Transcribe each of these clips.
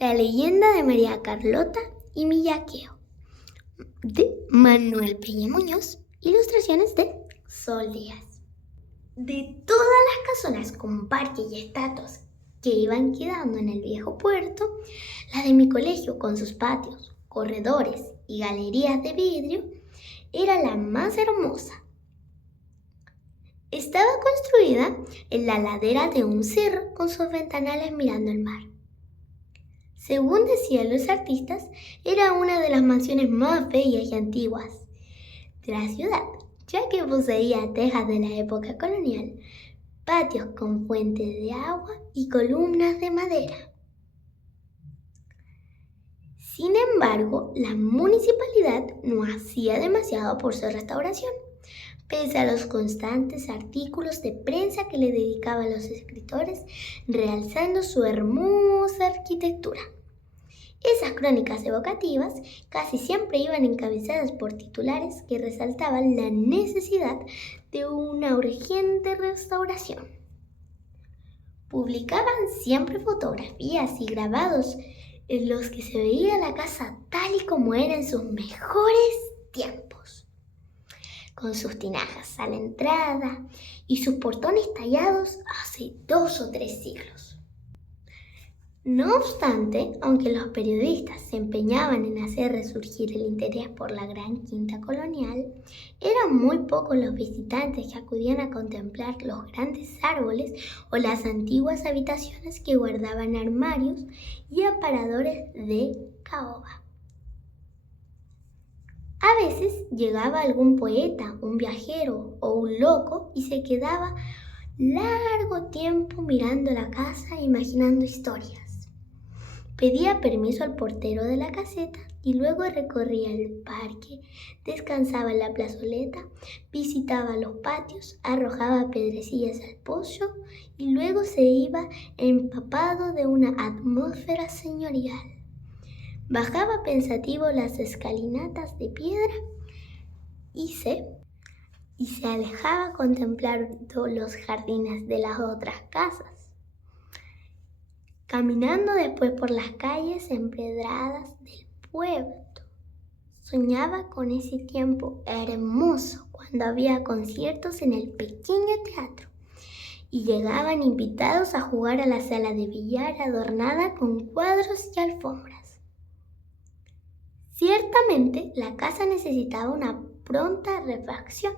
La leyenda de María Carlota y Millaqueo, de Manuel Peña Muñoz, ilustraciones de Sol Díaz. De todas las casonas con parque y estatuas que iban quedando en el viejo puerto, la de mi colegio con sus patios, corredores y galerías de vidrio era la más hermosa. Estaba construida en la ladera de un cerro con sus ventanales mirando el mar. Según decían los artistas, era una de las mansiones más bellas y antiguas de la ciudad, ya que poseía tejas de la época colonial, patios con fuentes de agua y columnas de madera. Sin embargo, la municipalidad no hacía demasiado por su restauración, pese a los constantes artículos de prensa que le dedicaban los escritores, realzando su hermosa arquitectura. Esas crónicas evocativas casi siempre iban encabezadas por titulares que resaltaban la necesidad de una urgente restauración. Publicaban siempre fotografías y grabados en los que se veía la casa tal y como era en sus mejores tiempos, con sus tinajas a la entrada y sus portones tallados hace 2 o 3 siglos. No obstante, aunque los periodistas se empeñaban en hacer resurgir el interés por la gran quinta colonial, eran muy pocos los visitantes que acudían a contemplar los grandes árboles o las antiguas habitaciones que guardaban armarios y aparadores de caoba. A veces llegaba algún poeta, un viajero o un loco y se quedaba largo tiempo mirando la casa e imaginando historias. Pedía permiso al portero de la caseta y luego recorría el parque, descansaba en la plazoleta, visitaba los patios, arrojaba piedrecillas al pozo y luego se iba empapado de una atmósfera señorial. Bajaba pensativo las escalinatas de piedra y se alejaba a contemplar los jardines de las otras casas. Caminando después por las calles empedradas del pueblo, soñaba con ese tiempo hermoso cuando había conciertos en el pequeño teatro y llegaban invitados a jugar a la sala de billar adornada con cuadros y alfombras. Ciertamente, la casa necesitaba una pronta refacción,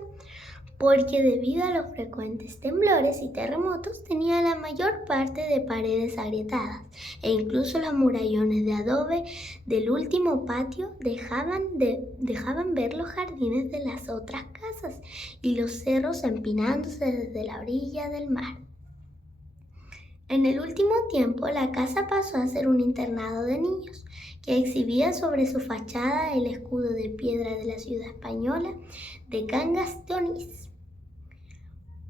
porque debido a los frecuentes temblores y terremotos tenía la mayor parte de paredes agrietadas e incluso los murallones de adobe del último patio dejaban ver los jardines de las otras casas y los cerros empinándose desde la orilla del mar. En el último tiempo, la casa pasó a ser un internado de niños que exhibía sobre su fachada el escudo de piedra de la ciudad española de Cangas de Onís.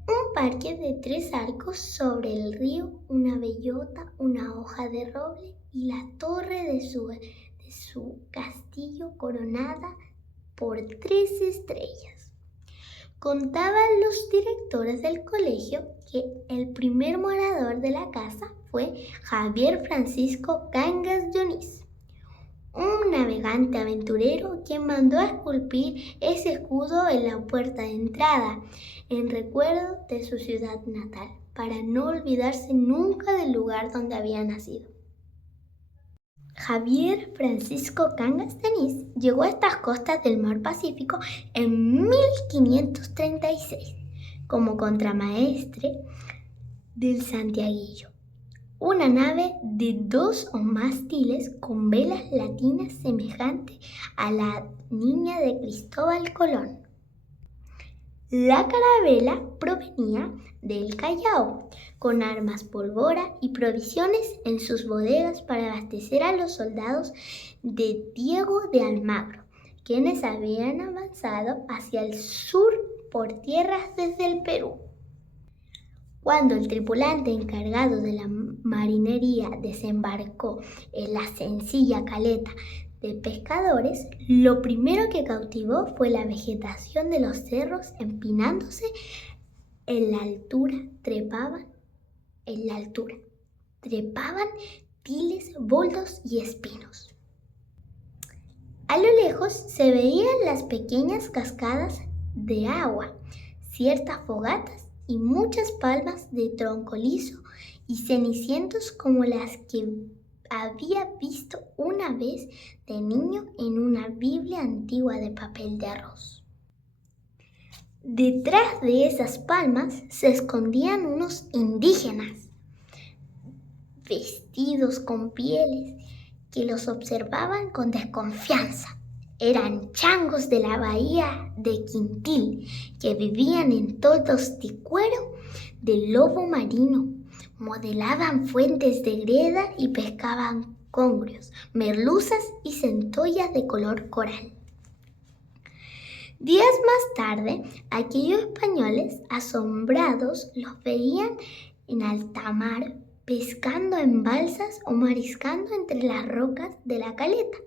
Un parque de 3 arcos sobre el río, una bellota, una hoja de roble y la torre de su castillo coronada por 3 estrellas. Contaban los directores del colegio que el primer morador de la casa fue Javier Francisco Cangas de Onís, un navegante aventurero quien mandó a esculpir ese escudo en la puerta de entrada, en recuerdo de su ciudad natal, para no olvidarse nunca del lugar donde había nacido. Javier Francisco Cangas de Onís llegó a estas costas del mar Pacífico en 1536 como contramaestre del Santiaguillo, una nave de 2 o mástiles con velas latinas semejante a la Niña de Cristóbal Colón. La carabela provenía del Callao, con armas, pólvora y provisiones en sus bodegas para abastecer a los soldados de Diego de Almagro, quienes habían avanzado hacia el sur por tierras desde el Perú. Cuando el tripulante encargado de la marinería desembarcó en la sencilla caleta de pescadores, lo primero que cautivó fue la vegetación de los cerros empinándose trepaban tiles, boldos y espinos. A lo lejos se veían las pequeñas cascadas de agua, ciertas fogatas y muchas palmas de tronco liso y cenicientos como las que había visto una vez de niño en una Biblia antigua de papel de arroz. Detrás de esas palmas se escondían unos indígenas, vestidos con pieles, que los observaban con desconfianza. Eran changos de la bahía de Quintil, que vivían en toldos de cuero de lobo marino, modelaban fuentes de greda y pescaban congrios, merluzas y centollas de color coral. Días más tarde, aquellos españoles asombrados los veían en alta mar, pescando en balsas o mariscando entre las rocas de la caleta.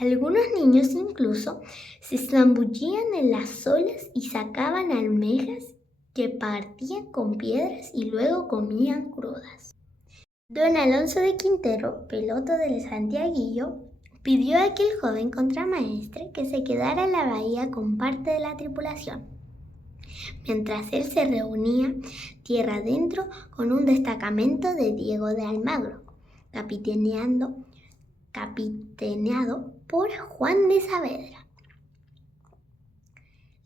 Algunos niños incluso se zambullían en las olas y sacaban almejas que partían con piedras y luego comían crudas. Don Alonso de Quintero, piloto del Santiaguillo, pidió a aquel joven contramaestre que se quedara en la bahía con parte de la tripulación, mientras él se reunía tierra adentro con un destacamento de Diego de Almagro, capitaneado por Juan de Saavedra.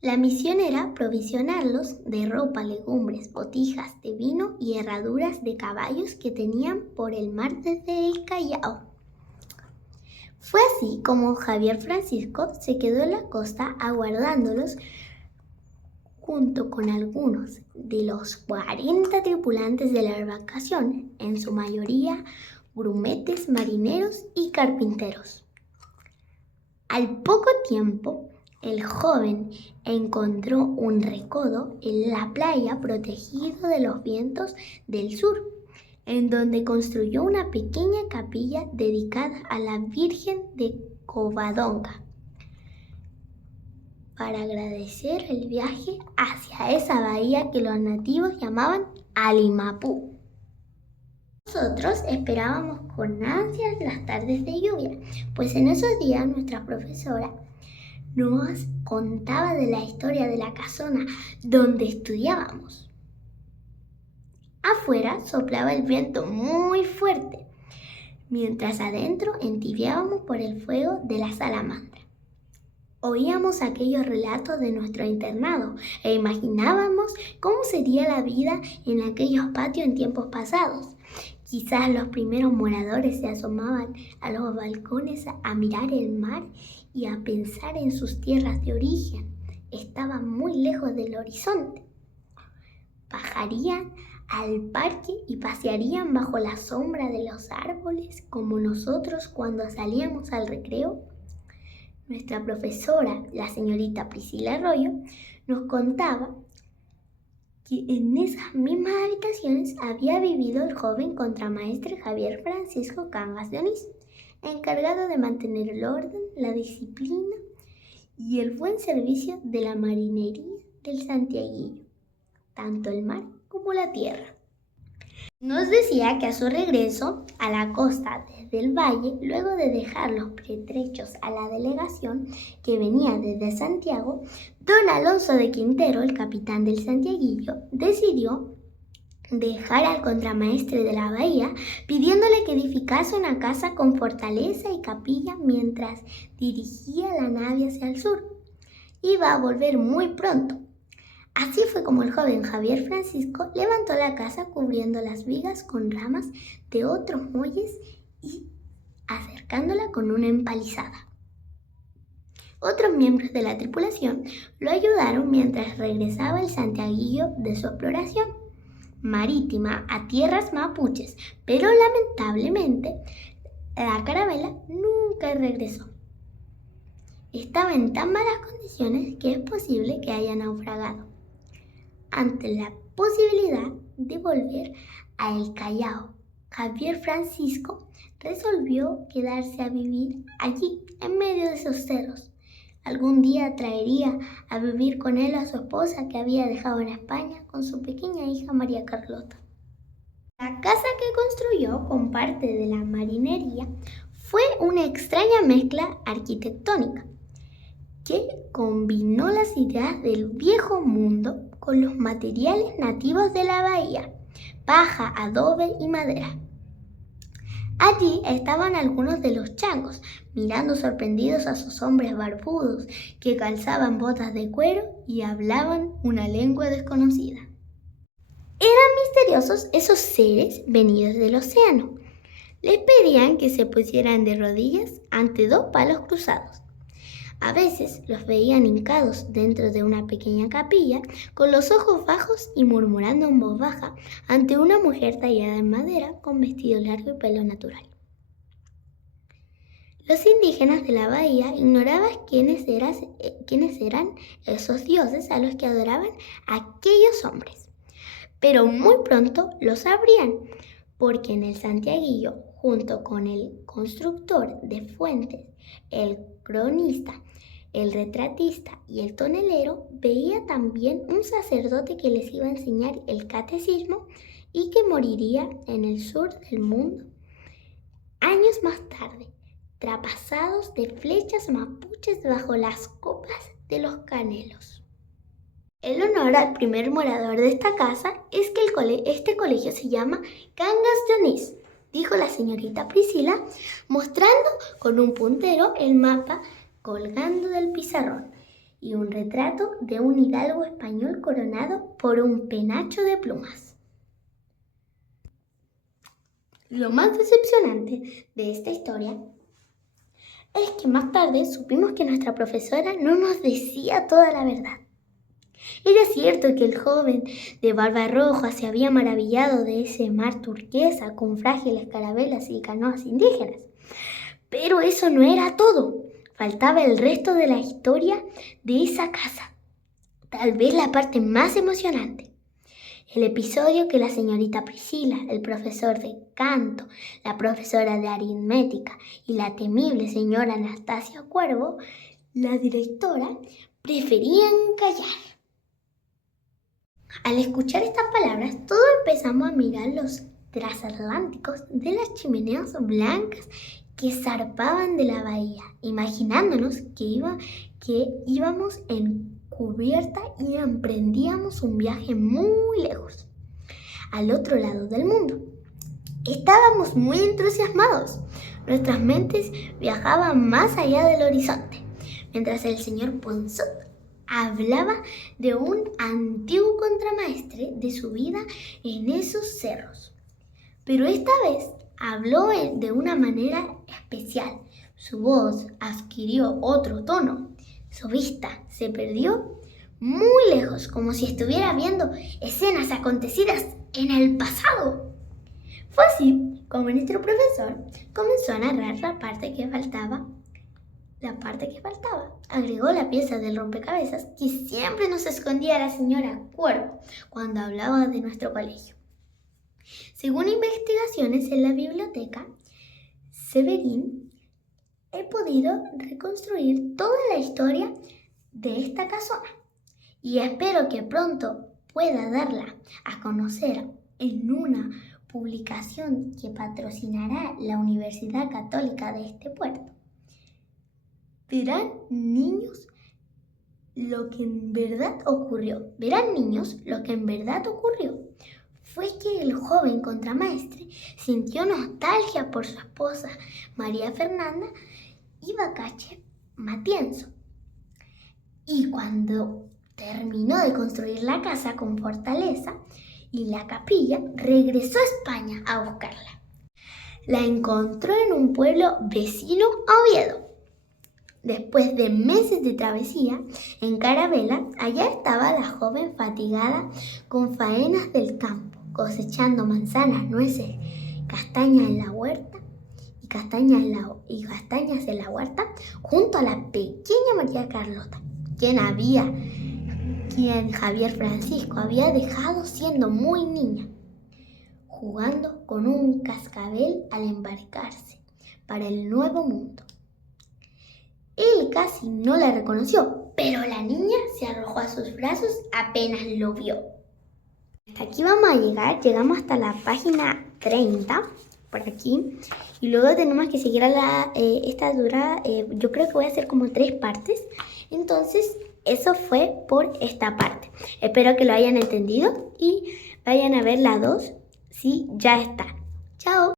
La misión era provisionarlos de ropa, legumbres, botijas de vino y herraduras de caballos que tenían por el mar desde el Callao. Fue así como Javier Francisco se quedó en la costa aguardándolos junto con algunos de los 40 tripulantes de la embarcación, en su mayoría grumetes, marineros y carpinteros. Al poco tiempo, el joven encontró un recodo en la playa protegido de los vientos del sur, en donde construyó una pequeña capilla dedicada a la Virgen de Covadonga, para agradecer el viaje hacia esa bahía que los nativos llamaban Alimapú. Nosotros esperábamos con ansias las tardes de lluvia, pues en esos días nuestra profesora nos contaba de la historia de la casona donde estudiábamos. Afuera soplaba el viento muy fuerte, mientras adentro entibiábamos por el fuego de la salamandra. Oíamos aquellos relatos de nuestro internado e imaginábamos cómo sería la vida en aquellos patios en tiempos pasados. Quizás los primeros moradores se asomaban a los balcones a mirar el mar y a pensar en sus tierras de origen. Estaban muy lejos del horizonte. Bajarían al parque y pasearían bajo la sombra de los árboles como nosotros cuando salíamos al recreo. Nuestra profesora, la señorita Priscila Arroyo, nos contaba que en esas mismas habitaciones había vivido el joven contramaestre Javier Francisco Cangas de Onís, encargado de mantener el orden, la disciplina y el buen servicio de la marinería del Santiaguillo, tanto el mar como la tierra. Nos decía que a su regreso a la costa desde el valle, luego de dejar los pertrechos a la delegación que venía desde Santiago, don Alonso de Quintero, el capitán del Santiaguillo, decidió dejar al contramaestre de la bahía, pidiéndole que edificase una casa con fortaleza y capilla mientras dirigía la nave hacia el sur. Iba a volver muy pronto. Así fue como el joven Javier Francisco levantó la casa cubriendo las vigas con ramas de otros muelles y acercándola con una empalizada. Otros miembros de la tripulación lo ayudaron mientras regresaba el Santiaguillo de su exploración marítima a tierras mapuches, pero lamentablemente la carabela nunca regresó. Estaba en tan malas condiciones que es posible que haya naufragado. Ante la posibilidad de volver a El Callao, Javier Francisco resolvió quedarse a vivir allí, en medio de esos cerros. Algún día traería a vivir con él a su esposa que había dejado en España con su pequeña hija María Carlota. La casa que construyó con parte de la marinería fue una extraña mezcla arquitectónica que combinó las ideas del viejo mundo con los materiales nativos de la bahía, paja, adobe y madera. Allí estaban algunos de los changos, mirando sorprendidos a sus hombres barbudos que calzaban botas de cuero y hablaban una lengua desconocida. Eran misteriosos esos seres venidos del océano. Les pedían que se pusieran de rodillas ante dos palos cruzados. A veces los veían hincados dentro de una pequeña capilla, con los ojos bajos y murmurando en voz baja ante una mujer tallada en madera con vestido largo y pelo natural. Los indígenas de la bahía ignoraban quiénes eran esos dioses a los que adoraban aquellos hombres, pero muy pronto lo sabrían, porque en el Santiaguillo, junto con el constructor de fuentes, el cronista, el retratista y el tonelero, veía también un sacerdote que les iba a enseñar el catecismo y que moriría en el sur del mundo años más tarde, trapasados de flechas mapuches bajo las copas de los canelos. El honor al primer morador de esta casa es que este colegio se llama Cangas de Onís, dijo la señorita Priscila, mostrando con un puntero el mapa colgando del pizarrón y un retrato de un hidalgo español coronado por un penacho de plumas. Lo más decepcionante de esta historia es que más tarde supimos que nuestra profesora no nos decía toda la verdad. Era cierto que el joven de barba roja se había maravillado de ese mar turquesa con frágiles carabelas y canoas indígenas, pero eso no era todo. Faltaba el resto de la historia de esa casa, tal vez la parte más emocionante. El episodio que la señorita Priscila, el profesor de canto, la profesora de aritmética y la temible señora Anastasia Cuervo, la directora, preferían callar. Al escuchar estas palabras, todos empezamos a mirar los transatlánticos de las chimeneas blancas que zarpaban de la bahía, imaginándonos que íbamos en cubierta y emprendíamos un viaje muy lejos, al otro lado del mundo. Estábamos muy entusiasmados. Nuestras mentes viajaban más allá del horizonte, mientras el señor Ponzot hablaba de un antiguo contramaestre de su vida en esos cerros. Pero esta vez habló de una manera especial. Su voz adquirió otro tono. Su vista se perdió muy lejos, como si estuviera viendo escenas acontecidas en el pasado. Fue así como nuestro profesor comenzó a narrar la parte que faltaba. Agregó la pieza del rompecabezas que siempre nos escondía la señora Cuervo cuando hablaba de nuestro colegio. Según investigaciones en la biblioteca Severín, he podido reconstruir toda la historia de esta casona y espero que pronto pueda darla a conocer en una publicación que patrocinará la Universidad Católica de este puerto. Verán niños lo que en verdad ocurrió. Fue que el joven contramaestre sintió nostalgia por su esposa María Fernanda y Bacache Matienzo. Y cuando terminó de construir la casa con fortaleza y la capilla, regresó a España a buscarla. La encontró en un pueblo vecino a Oviedo. Después de meses de travesía en carabela, allá estaba la joven fatigada con faenas del campo, cosechando manzanas, nueces, castañas en la huerta y castañas en la huerta, junto a la pequeña María Carlota, quien Javier Francisco había dejado siendo muy niña, jugando con un cascabel al embarcarse para el nuevo mundo. Él casi no la reconoció, pero la niña se arrojó a sus brazos apenas lo vio. Hasta aquí vamos a llegar, llegamos hasta la página 30, por aquí. Y luego tenemos que seguir a esta dura, yo creo que voy a hacer como 3 partes. Entonces, eso fue por esta parte. Espero que lo hayan entendido y vayan a ver la 2 si ya está. ¡Chao!